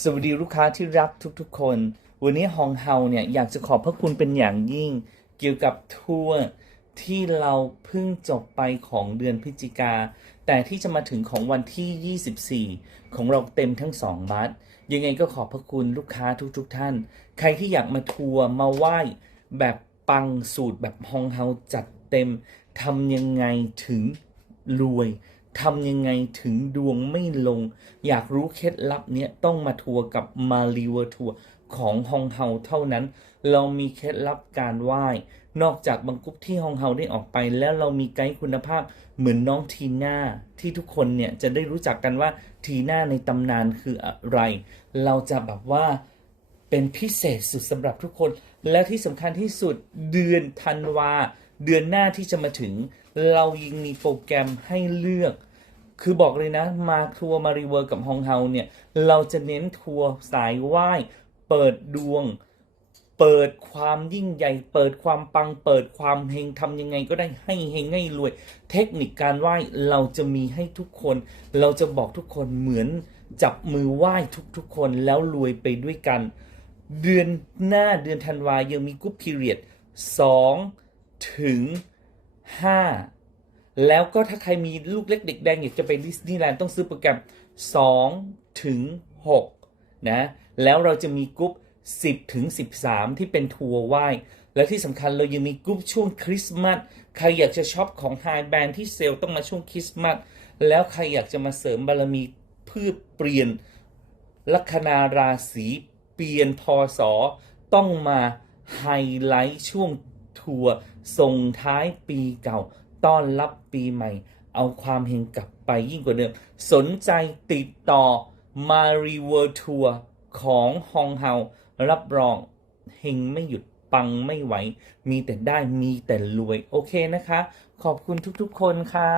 สวัสดีลูกค้าที่รักทุกๆคน วันนี้ฮองเฮาเนี่ยอยากจะขอบพระคุณเป็นอย่างยิ่ง เกี่ยวกับทัวร์ที่เราเพิ่งจบไปของเดือนพฤศจิกา แต่ที่จะมาถึงของวันที่ 24 ของเราเต็มทั้งสองบัสยังไงก็ขอบพระคุณลูกค้าทุกๆท่าน ใครที่อยากมาทัวร์มาไหว้แบบปังสูตรแบบฮองเฮาจัดเต็มทำยังไงถึงรวย ทำยังไงถึงดวงไม่ลง อยากรู้เคล็ดลับเนี้ยต้องมาทัวร์กับมารีเวอร์ทัวร์ของฮองเฮาเท่านั้น เรามีเคล็ดลับการไหว้ นอกจากบางกุ๊ปที่ฮองเฮาได้ออกไป แล้วเรามีไกด์คุณภาพเหมือนน้องทีน่าที่ทุกคนเนี่ยจะได้รู้จักกันว่าทีน่าในตำนานคืออะไร เราจะแบบว่าเป็นพิเศษสุดสำหรับทุกคน และที่สำคัญที่สุดเดือนธันวา เดือนหน้าที่จะมาถึง เรายังมีโปรแกรมให้เลือก คือบอกเลยนะ มาทัวร์มารีเวิร์กับฮองเฮาเนี่ย เราจะเน้นทัวร์สายไหว้เปิดดวง เปิดความยิ่งใหญ่ เปิดความปัง เปิดความเฮงทำยังไงก็ได้ให้เฮงให้รวย เทคนิคการไหว้เราจะมีให้ทุกคน เราจะบอกทุกคนเหมือนจับมือไหว้ทุกๆคนแล้วรวยไปด้วยกัน เดือนหน้าเดือนธันวายังมีกรุ๊ปพีเรียด2 ถึง 5 แล้วก็ถ้าใครมีลูกเล็กเด็กแดงอยากจะไปดิสนีย์แลนด์ต้องซื้อโปรแกรม 2 ถึง 6 นะ แล้วเราจะมีกรุ๊ป 10 ถึง 13 ที่เป็นทัวร์ไหว้และที่สำคัญเรายังมีกรุ๊ปช่วงคริสต์มาส ใครอยากจะช็อปของไฮแบรนด์ที่เซลต้องมาช่วงคริสต์มาส แล้วใครอยากจะมาเสริมบารมีเพื่อเปลี่ยนลัคนาราศีเปลี่ยนพศต้องมาไฮไลท์ช่วง ทัวร์ส่งท้ายปีเก่า ต้อนรับปีใหม่ เอาความเฮงกลับไปยิ่งกว่าเดิม สนใจติดต่อมารีเวอร์ทัวร์ของฮองเฮารับรองเฮงไม่หยุดปังไม่ไหว มีแต่ได้มีแต่รวย โอเคนะคะ ขอบคุณทุกๆคนค่ะ